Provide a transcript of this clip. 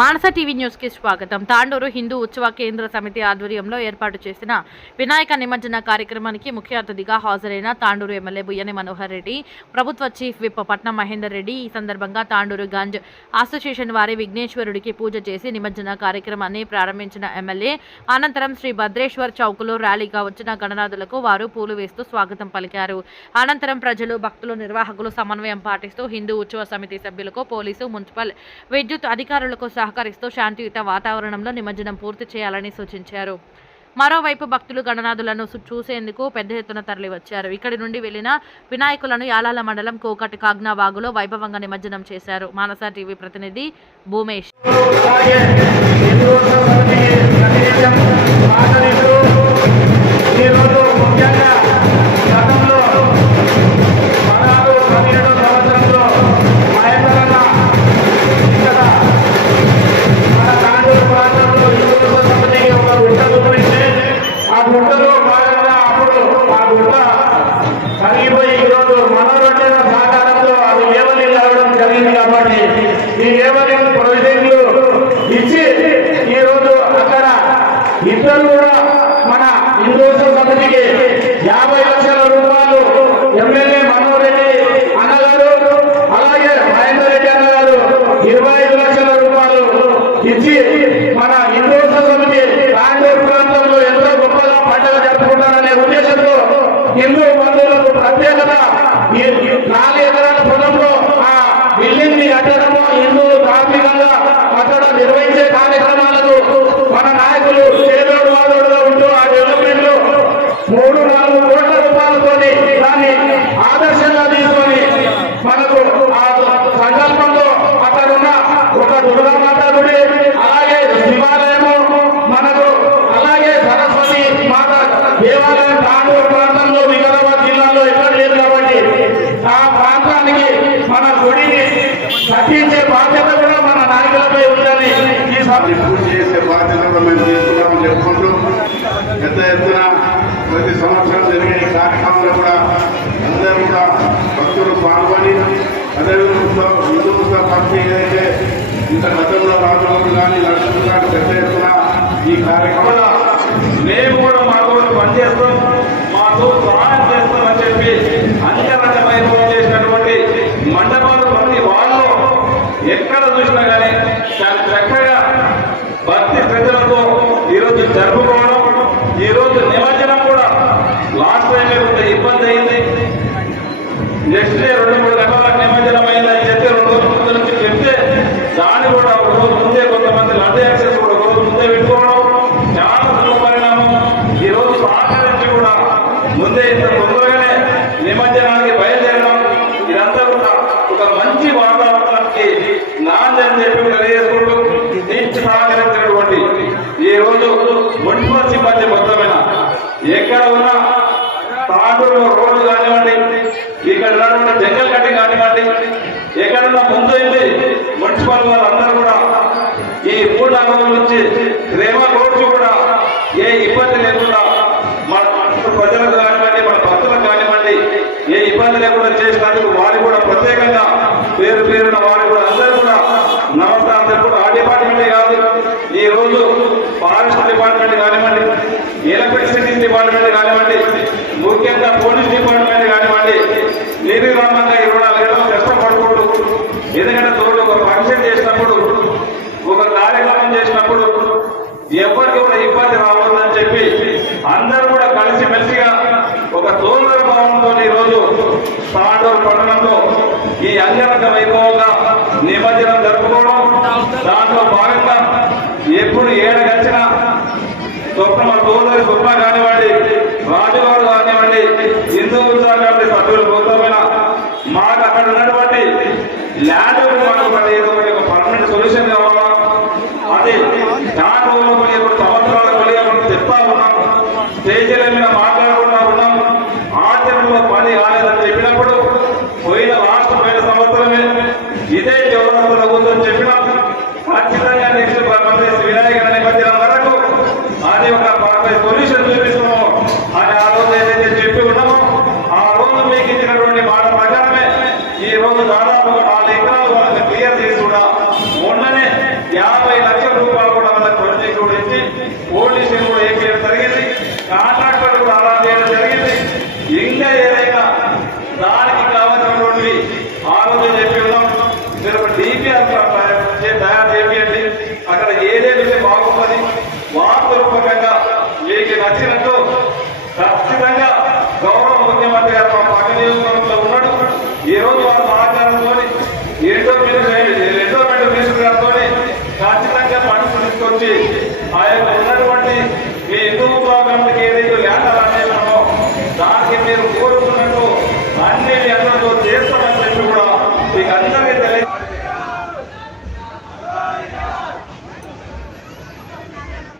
మానస TV news కి స్వాగతం. తాండూరు హిందూ ఉత్సవ కేంద్ర సమితి ఆధ్వర్యంలో ఏర్పాటు చేసిన వినాయక నిమజ్జన కార్యక్రమానికి ముఖ్య అతిథిగా హాజరైన తాండూరు ఎమ్మెల్యే బుయ్యని మనోహర్ రెడ్డి, ప్రభుత్వ చీఫ్ విప్ పట్నం మహేందర్ రెడ్డి. ఈ సందర్భంగా తాండూరు గంజ్ అసోసియేషన్ వారి విఘ్నేశ్వరుడికి పూజ చేసి నిమజ్జన కార్యక్రమాన్ని ప్రారంభించిన ఎమ్మెల్యే అనంతరం శ్రీ భద్రేశ్వర్ చౌక్లో ర్యాలీగా వచ్చిన గణనాథులకు వారు పూలు వేస్తూ స్వాగతం పలికారు. అనంతరం ప్రజలు, భక్తులు, నిర్వాహకులు సమన్వయం పాటిస్తూ హిందూ ఉత్సవ సమితి సభ్యులకు, పోలీసు, మున్సిపల్, విద్యుత్ అధికారులకు సహకరిస్తూ శాంతియుత వాతావరణంలో నిమజ్జనం పూర్తి చేయాలని సూచించారు. మరోవైపు భక్తులు గణనాథులను చూసేందుకు పెద్ద ఎత్తున తరలివచ్చారు. ఇక్కడి నుండి వెళ్లిన వినాయకులను యాలాల మండలం కోకటి కాగ్నా వాగులో వైభవంగా నిమజ్జనం చేశారు. మానస టీవీ ప్రతినిధి భూమేష్. ఇద్దరు కూడా మన హిందూ సమితికి 50 లక్షల రూపాయలు ఎమ్మెల్యే మనోహర్ రెడ్డి అన్నగారు, అలాగే మహేందర్ రెడ్డి అన్నగారు 25 లక్షల రూపాయలు ఇచ్చి మన హిందూ సమితి తాండూరు ప్రాంతంలో ఎంతో గొప్పగా పండుగ జరుపుకుంటారనే ఉద్దేశంతో హిందూ బంధువులకు ప్రత్యేకత 4 ఎకరాల పొలంలో ఆ బిల్డింగ్ ని కట్టడము, హిందూ ధార్మికంగా అక్కడ నిర్వహించే కార్యక్రమాలకు మన నాయకులు చేదోడు వాదోడుగా ఉంటూ ఆ డెవలప్మెంట్ లో 3-4 కోట్ల రూపాయలతో దాన్ని ఆదర్శంగా తీసుకొని మనకు ఆ సంకల్పంలో అక్కడున్న ఒక దుర్గామాత గుడి, అలాగే శివాలయము మనకు, అలాగే సరస్వతి మాత దేవాలయం తాండూరు ప్రాంతంలో వికారాబాద్ జిల్లాలో ఎక్కడ లేదు కాబట్టి ఆ ప్రాంతానికి మన గుడిని కట్టించే బాధ్యత కూడా మన నాయకులపై ఉందని ఈ పూర్తి చేసే బాధ్యత మేము తీసుకున్నామని చెప్పుకుంటూ పెద్ద ఎత్తున ప్రతి సంవత్సరం జరిగే ఈ కార్యక్రమంలో కూడా అందరూ కూడా భక్తులు పాల్గొని అదేవిధంగా హిందూ ఉత్సవ పార్టీ ఏదైతే ఇంత గతంలో రాజులు కానీ లక్ష్మణ్ కానీ పెద్ద ఎత్తున ఈ కార్యక్రమంలో మేము కూడా మాతో పనిచేస్తాం, మాతో సహాయం చేస్తామని చెప్పి అంగరంగ వైభవం చేసినటువంటి మండపాలు ప్రతి వాళ్ళు ఎక్కడ చూసినా కానీ చాలా చక్కగా భక్తి శ్రద్ధలతో ఈరోజు జరుపుకోవడం, ఈరోజు నిమజ్జనం కూడా లాస్ట్ టైం కొంత ఇబ్బంది అయింది. నెక్స్ట్ డే 2-3 గంటలకు నిమజ్జనం అయిందని చెప్పి 2 రోజుల ముందు నుంచి చెప్తే దాన్ని కూడా ఒక రోజు ముందే కొంతమంది లడ్డు యాక్సెస్ కూడా ఒక రోజు ముందే పెట్టుకోవడం చాలా శుభ పరిణామం. ఈరోజు సహకరించి కూడా ముందే ఇంత తొందరగానే నిమజ్జనానికి బయలుదేరడం, ఇదంతా కూడా ఒక మంచి వాతావరణానికి నాంది అని చెప్పి తెలియజేసుకుంటూ దీనికి సహకరించినటువంటి ఈ రోజు మున్సిపల్ సిబ్బంది మొత్తమైన ఎక్కడ ఉన్నా తాండూరు రోడ్లు కానివ్వండి, ఇక్కడ ఉన్నటువంటి జంగల్ కట్టింగ్ కానివ్వండి, ఎక్కడన్నా ముందు వెళ్ళి మున్సిపల్ వాళ్ళందరూ కూడా ఈ 3-4 రోజుల నుంచి రేవా రోడ్స్ కూడా ఏ ఇబ్బంది లేకుండా మన ప్రజలకు కానివ్వండి, మన భక్తులకు కానివ్వండి ఏ ఇబ్బంది లేకుండా చేసినందుకు వారు కూడా ప్రత్యేకంగా పేరు పేరున వారు కూడా అందరూ కూడా నమస్కారం చెప్పుడు. ఆ డిపార్ట్మెంటే కాదు, ఈ రోజు ఫారెస్ట్ డిపార్ట్మెంట్ కానివ్వండి, ఎలక్ట్రిసిటీ డిపార్ట్మెంట్ కానివ్వండి, ముఖ్యంగా పోలీస్ డిపార్ట్మెంట్ కానివ్వండి, నిర్విరామంగా 24 గంటలు కష్టపడుకుంటూ, ఎందుకంటే తోడు ఒక ఫంక్షన్ చేసినప్పుడు, ఒక కార్యక్రమం చేసినప్పుడు ఎవరికి కూడా ఇబ్బంది రావద్దని చెప్పి అందరూ కూడా కలిసిమెలిసిగా ఒక తోదర భావంతో ఈరోజు తాండూరు పట్టణంలో ఈ అంగరంగ వైభవంగా నిమజ్జనం జరుపుకోవడం, దాంట్లో భాగంగా ఎప్పుడు ఏడగచ్చినా మన తోదరి స్వప్న కానివ్వండి, రాజుగారు కానివ్వండి, హిందూ ఉత్సవ కమిటీ సభ్యులు మొత్తమైన మాకు అక్కడ ఉన్నటువంటి ల్యాండ్ మాకు ఏదో ఒక పర్మనెంట్ సొల్యూషన్ కావాలా, అది దాంట్లో ఇప్పుడు సంవత్సరాల కలిగి చెప్తా ఉన్నాం, స్టేజీల మీద మాట్లాడుకుంటా ఉన్నాం, ఆచరణలో పని కాలేదని చెప్పినప్పుడు పోయిన సంవత్సరమే ఇదే చౌరస్తలో ఉందని చెప్పినాం. ఖచ్చితంగా నెక్స్ట్ వినాయక నిమజ్జనం వరకు అది ఒక సొల్యూషన్ చూపిస్తున్నాము అని ఆ రోజు ఏదైతే చెప్పి ఉన్నామో ఆ రోజు మీకు ఇచ్చినటువంటి మాట ప్రకారమే ఈ రోజు దాదాపుగా 4 ఎకరాలు వాళ్ళకి క్లియర్ చేసి కూడా రోజు చెప్పి ఉన్నాం మీరు ఒక డీపీ అంతా